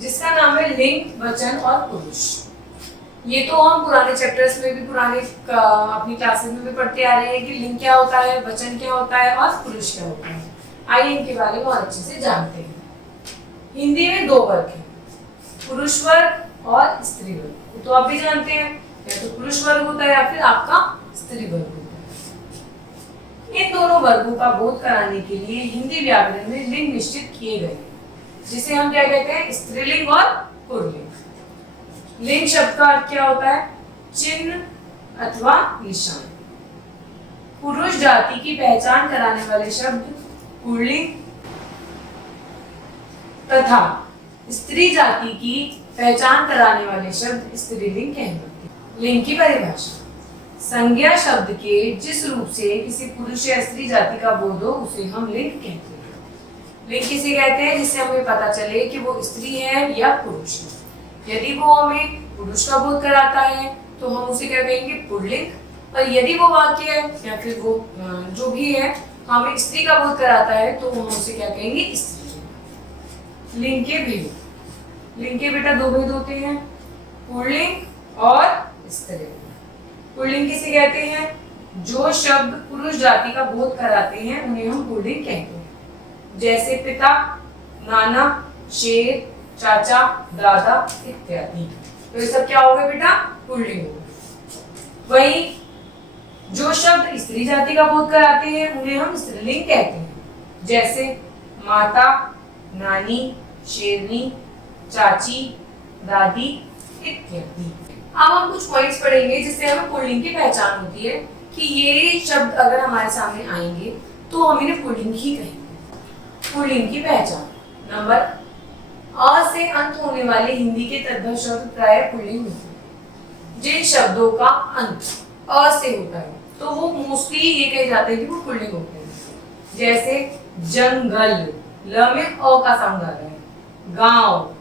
जिसका नाम है लिंग, वचन और पुरुष। ये तो हम पुराने चैप्टर्स में भी, पुराने अपनी क्लासेस में भी पढ़ते आ रहे हैं कि लिंग क्या होता है, वचन क्या होता है और पुरुष क्या होता है। आइए इनके बारे में और अच्छे से जानते हैं। हिंदी में दो वर्ग हैं, पुरुष वर्ग और स्त्री वर्ग। तो आप भी जानते हैं, या तो पुरुष वर्ग होता है या फिर आपका स्त्री वर्ग होता है। इन दोनों वर्गों का बोध कराने के लिए हिंदी व्याकरण में लिंग निश्चित किए गए, जिसे हम क्या कहते हैं, स्त्रीलिंग और पुल्लिंग। लिंग शब्द का अर्थ क्या होता है, चिन्ह अथवा निशान। पुरुष जाति की पहचान कराने वाले शब्द पुल्लिंग तथा स्त्री जाति की पहचान कराने वाले शब्द स्त्रीलिंग कहलाते हैं। लिंग की परिभाषा, संज्ञा शब्द के जिस रूप से किसी पुरुष या स्त्री जाति का बोध हो उसे हम लिंग कहते हैं। लिंग किसे कहते हैं, जिससे हमें पता चले कि वो स्त्री है या पुरुष है। यदि वो हमें पुरुष का बोध कराता है तो हम उसे क्या कहेंगे, पुल्लिंग। और यदि वो वाक्य है या फिर वो जो भी है हमें स्त्री का बोध कराता है तो हम उसे क्या कहेंगे, स्त्रीलिंग। लिंग के भेद, लिंग के बेटा दो भेद होते हैं, पुल्लिंग और स्त्रीलिंग। पुल्लिंग किसे कहते हैं, जो शब्द पुरुष जाति का बोध कराते हैं उन्हें हम पुल्लिंग कहते हैं। जैसे पिता, नाना, शेर, चाचा, दादा इत्यादि। तो ये सब क्या हो गए बेटा, पुल्लिंग हो गए। वहीं जो शब्द स्त्री जाति का बोध कराते हैं उन्हें हम स्त्रीलिंग कहते हैं। जैसे माता, नानी, शेरनी, चाची, दादी इत्यादि। अब हम कुछ पॉइंट्स पढ़ेंगे जिससे हमें पुल्लिंग की पहचान होती है कि ये शब्द अगर हमारे सामने आएंगे तो हम इन्हें पुल्लिंग ही कहेंगे। पुल्लिंग की पहचान, नंबर, अ से अंत होने वाले हिंदी के तद्भव शब्द प्राय पुल्लिंग होते हैं। जिन शब्दों का अंत अ से होता है तो वो मोस्टली ये कहे जाते हैं कि वो पुल्लिंग होते हैं। जैसे जंगल, ल में अ का साउंड आ रहा है, गांव,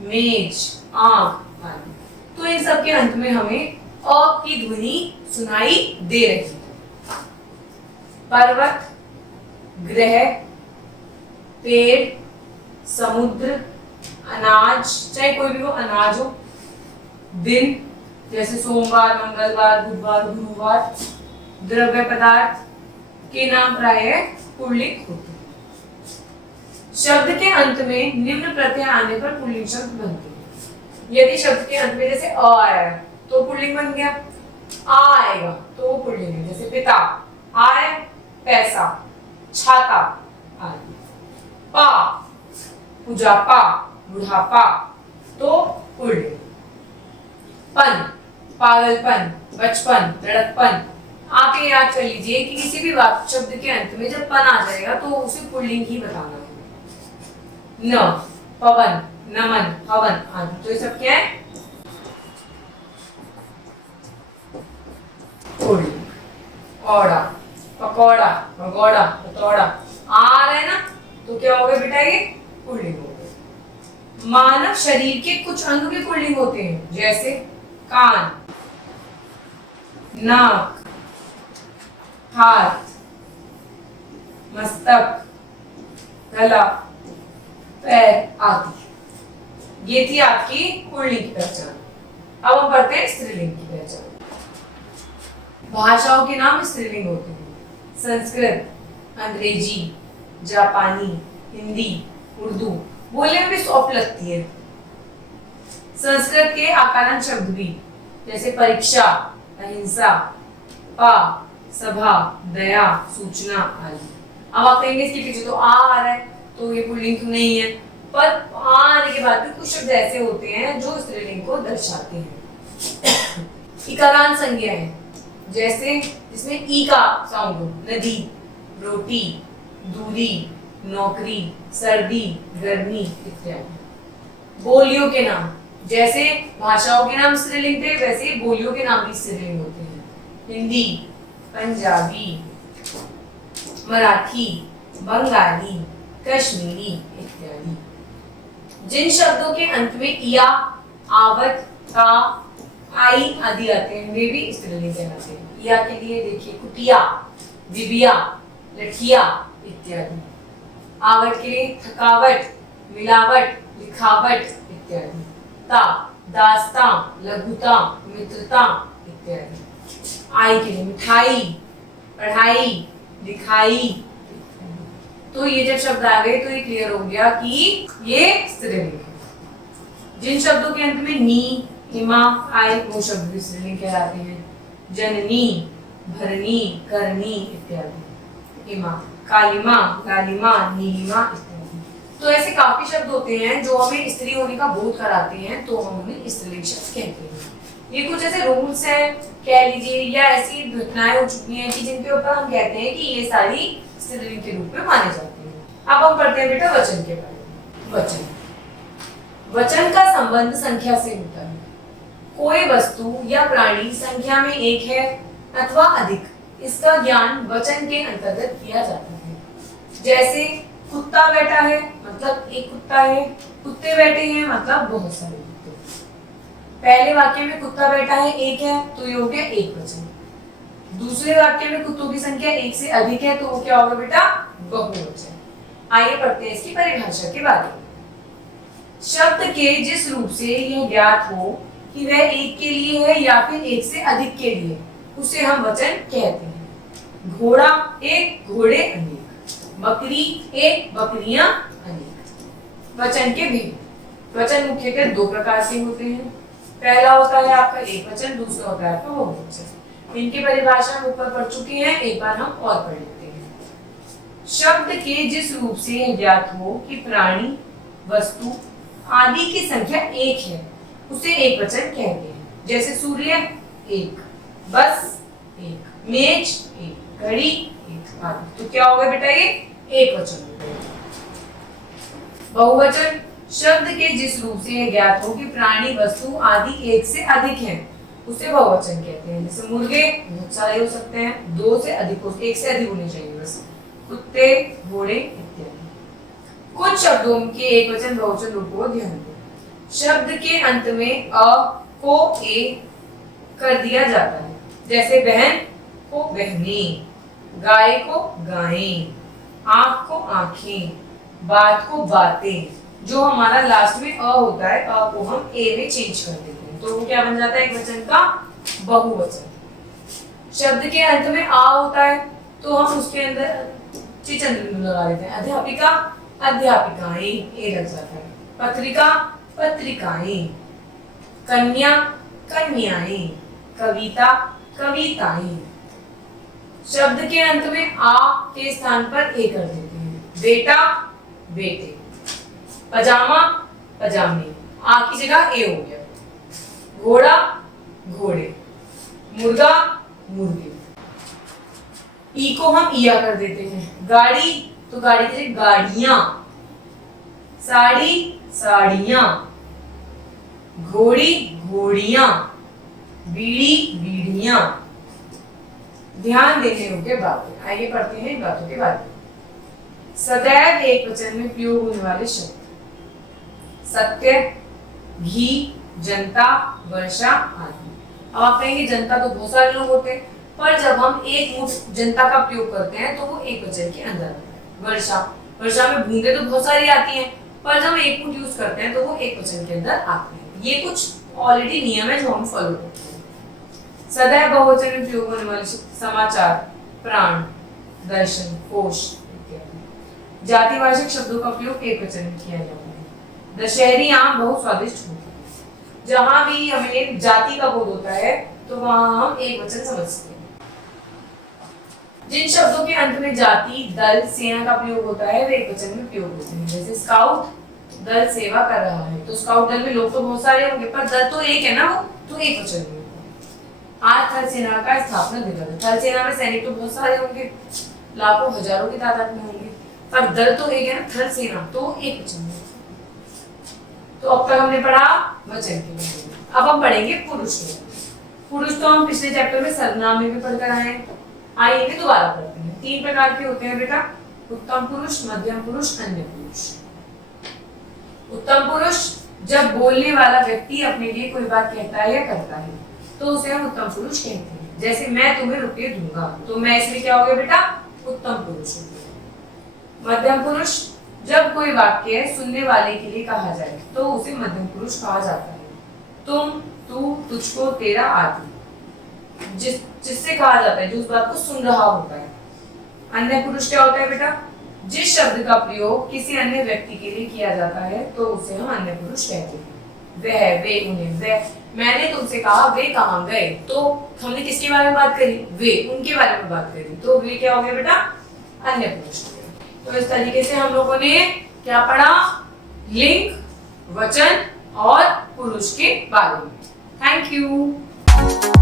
मेज, आंख आदि। तो इन सब के अंत में हमें अ की ध्वनि सुनाई दे रही है। पर्वत, ग्रह, पेड़, समुद्र, अनाज, चाहे कोई भी वो अनाज हो, दिन जैसे सोमवार, मंगलवार, बुधवार, गुरुवार, द्रव्य पदार्थ के नाम प्राय पुल्लिंग होते हैं। शब्द के अंत में निम्न प्रत्यय आने पर पुल्लिंग शब्द बनते हैं। यदि शब्द के अंत में जैसे अ आया तो पुल्लिंग बन गया, आ आएगा तो वो पुल्लिंग है। जैसे पिता, आय, पैसा, छाता आदि। पा, पूजापा, बुढ़ापा तो पुल्लिंग। पन, पागलपन, बचपन, लड़कपन। आप ये याद कर लीजिए कि किसी भी वाक्य शब्द के अंत में जब पन आ जाएगा तो उसे पुल्लिंग ही बताना है। न, पवन, नमन, हवन आदि। तो ये सब क्या है, पुल्लिंग। औड़ा, पकौड़ा, भगौड़ा, पतौड़ा आ रहा है ना, तो क्या हो गया बेटा, ये पुल्लिंग हो गया। मानव शरीर के कुछ अंग भी पुल्लिंग होते हैं, जैसे कान, नाक, हाथ, मस्तक, गला, पैर आदि। ये थी आपकी पुल्लिंग की पहचान। अब हम पढ़ते हैं स्त्रीलिंग की पहचान। भाषाओं के नाम स्त्रीलिंग होते हैं। संस्कृत, अंग्रेजी, जापानी, हिंदी, उर्दू बोलने में भी सॉफ्ट लगती है। संस्कृत के आकारण शब्द भी, जैसे परीक्षा, अहिंसा, पा, सभा, दया, सूचना आदि। अब आप कहेंगे इसके पीछे तो आ रहा है तो ये पुल्लिंग क्यों नहीं है, पर आ आने के बाद भी कुछ शब्द ऐसे होते हैं जो स्त्रीलिंग को दर्शाते हैं। इकारांत संज्ञा है, जैसे जिसमें ई का साउंड हो, नदी, रोटी, दूरी, नौकरी, सर्दी, गर्मी इत्यादि। बोलियों के नाम, जैसे भाषाओं के नाम स्त्रीलिंग थे वैसे बोलियों के नाम भी स्त्रीलिंग होते हैं। हिंदी, पंजाबी, मराठी, बंगाली, कश्मीरी इत्यादि। जिन शब्दों के अंत में इया, आवत, ता, आई आदि आते हैं वे भी स्त्रीलिंग कहलाते हैं। इया के लिए देखिए कुटिया, दिबिया, लठिया इत्यादि। आवट के लिए थकावट, मिलावट, लिखावट इत्यादि। ता, दास्तां, लघुता, मित्रता इत्यादि। आई के लिए मिठाई, पढ़ाई, लिखाई। तो ये जब शब्द आ गए तो ये क्लियर हो गया कि ये स्त्रीलिंग है। जिन शब्दों के अंत में नी, इमा आए वो शब्द भी स्त्रीलिंग कहलाते हैं। जननी, भरनी, करनी इत्यादि। इमा, कालिमा, लालिमा, नीलिमा इत्यादि। तो ऐसे काफी शब्द होते हैं जो हमें स्त्री होने का बोध कराते हैं, तो हम उन्हें स्त्रीलिंग शब्द कहते हैं। ये कुछ ऐसे रूल्स हैं कह लीजिए, या ऐसी घटनाएं हो चुकी हैं कि जिनके ऊपर हम कहते हैं कि ये सारी स्त्रीलिंग के रूप में माने जाते हैं। अब हम पढ़ते हैं बेटा वचन के बारे में। वचन, वचन का संबंध संख्या से होता है। कोई वस्तु या प्राणी संख्या में एक है अथवा अधिक, इसका ज्ञान वचन के अंतर्गत किया जाता है। जैसे कुत्ता बैठा है मतलब एक कुत्ता है, कुत्ते बैठे हैं मतलब बहुत सारे कुत्ते। पहले वाक्य में कुत्ता बैठा है एक है तो ये हो गया एक वचन। दूसरे वाक्य में कुत्तों की संख्या एक से अधिक है तो वो क्या होगा बेटा, बहुवचन। आइए पढ़ते हैं इसकी परिभाषा के बारे में। शब्द के जिस रूप से यह ज्ञात हो कि वह एक के लिए है या फिर एक से अधिक के लिए, उसे हम वचन कहते हैं। घोड़ा एक, घोड़े अनेक। बकरी एक, बकरियां अनेक। वचन के भेद। वचन मुख्यतः दो प्रकार से होते हैं। पहला होता है आपका एक वचन, दूसरा होता है आपका बहुवचन। इनकी परिभाषा हम ऊपर पढ़ चुके हैं, एक बार हम और पढ़ लेते हैं। शब्द के जिस रूप से यह ज्ञात हो कि प्राणी, वस्तु आदि की संख्या एक है, उसे एक वचन कहते हैं। जैसे सूर्य एक, बस एक, मेज एक, घड़ी एक आदि। तो क्या होगा बेटा, ये एक वचन हो गया। बहुवचन, शब्द के जिस रूप से यह ज्ञात हो कि प्राणी, वस्तु आदि एक से अधिक हैं, उसे बहुवचन कहते हैं। जैसे मुर्गे बहुत सारे हो सकते हैं, दो से अधिक हो, एक से अधिक होने चाहिए बस। कुत्ते, घोड़े इत्यादि। कुछ शब्दों के एक वचन बहुवचन रूप को ध्यान दो। शब्द के अंत में अ को ए कर दिया जाता है। जैसे बहन को बहनें, गाय को गायें, आंख को आंखें, बात को बातें। जो हमारा लास्ट में अ होता है, अ को हम ए में चेंज कर देते हैं, तो वो क्या बन जाता है, एक वचन का बहुवचन। शब्द के अंत में आ होता है तो हम उसके अंदर चिचंद्र लगा देते हैं। अध्यापिका, अध्यापिकाएं, ए लग जाता है। पत्रिका, पत्रिकाएं। कन्या, कन्याएं। कविता, कविताएं। शब्द के अंत में आ के स्थान पर ए कर देते हैं। बेटा, बेटे। पजामा, पजामे, आ की जगह ए हो गया। घोड़ा, घोड़े। मुर्गा, मुर्गे। ई को हम इया कर देते हैं। गाड़ी, तो गाड़ी की जगह गाड़ियां। साड़ी, साड़ियां। घोड़ी, घोड़ियां। बीड़ी, बीड़ियां। ध्यान देने योग्य बातें। आइए पढ़ते हैं इन बातों के बारे में। सदैव एक वचन में प्रयोग होने वाले शब्द। सत्य, घी, जनता, वर्षा आदि। अब आप कहेंगे जनता तो बहुत सारे लोग होते हैं, पर जब हम एक मुठ जनता का प्रयोग करते हैं तो वो एक वचन के अंदर आता है। वर्षा, वर्षा में बूंदे तो बहुत सारी आती हैं, पर जब हम एक मुठ यूज करते हैं तो वो एक वचन के अंदर आते हैं। ये कुछ ऑलरेडी नियम है जो हम फॉलो करते हैं। सदैव बहुवचन में प्रयोग होने वाले शब्द। समाचार, प्राण, दर्शन, कोश इत्यादि। जातिवाचक शब्दों का प्रयोग एक वचन में किया जाता है। दशहरी आम बहुत स्वादिष्ट होता है। जहां भी हमें जाति का बोध होता है तो वहां हम एक वचन समझते हैं। जिन शब्दों के अंत में जाति, दल, सेना का प्रयोग होता है वे एक वचन में प्रयोग होते हैं। जैसे स्काउट दल सेवा कर रहा है, तो स्काउट दल में लोग तो बहुत सारे होंगे पर दल तो एक है ना, वो तो एक वचन में होता है। आज थल सेना का स्थापना दिवस है। थल सेना में सैनिक तो बहुत सारे होंगे, लाखों हजारों की तादाद में होंगे, पर दल तो एक है ना, थल सेना, तो एक वचन में। तो अब तक हमने पढ़ा वचन के बारे में। अब हम पढ़ेंगे पुरुष के। पुरुष तो हम पिछले चैप्टर में सर्वनाम में भी पढ़कर आए हैं। आइए भी दोबारा पढ़ते हैं। तीन प्रकार के होते हैं बेटा, उत्तम पुरुष, मध्यम पुरुष, अन्य पुरुष। उत्तम पुरुष जब बोलने वाला व्यक्ति अपने लिए कोई बात कहता है या करता है तो उसे हम उत्तम पुरुष कहते हैं। जैसे मैं तुम्हें रुपये दूंगा, तो मैं इसमें क्या हो गया बेटा, उत्तम पुरुष हो गया। मध्यम पुरुष जब कोई वाक्य सुनने वाले के लिए कहा जाए तो उसे मध्यम पुरुष कहा जाता है। तुम, तू, तुझको, तेरा आदि जिससे कहा जाता है जो उस बात को सुन रहा होता है। अन्य पुरुष क्या होता है बेटा? जिस शब्द का प्रयोग किसी अन्य व्यक्ति के लिए किया जाता है तो उसे हम अन्य पुरुष कहते हैं। वह, वे, उन्हें, वह। मैंने तुमसे कहा वे कहाँ गए, तो हमने किसके बारे में बात करी? वे, उनके बारे में बात करी, तो वे क्या हो गया बेटा? अन्य पुरुष। तो इस तरीके से हम लोगों ने क्या पढ़ा? लिंग, वचन और पुरुष के बारे में। Thank you.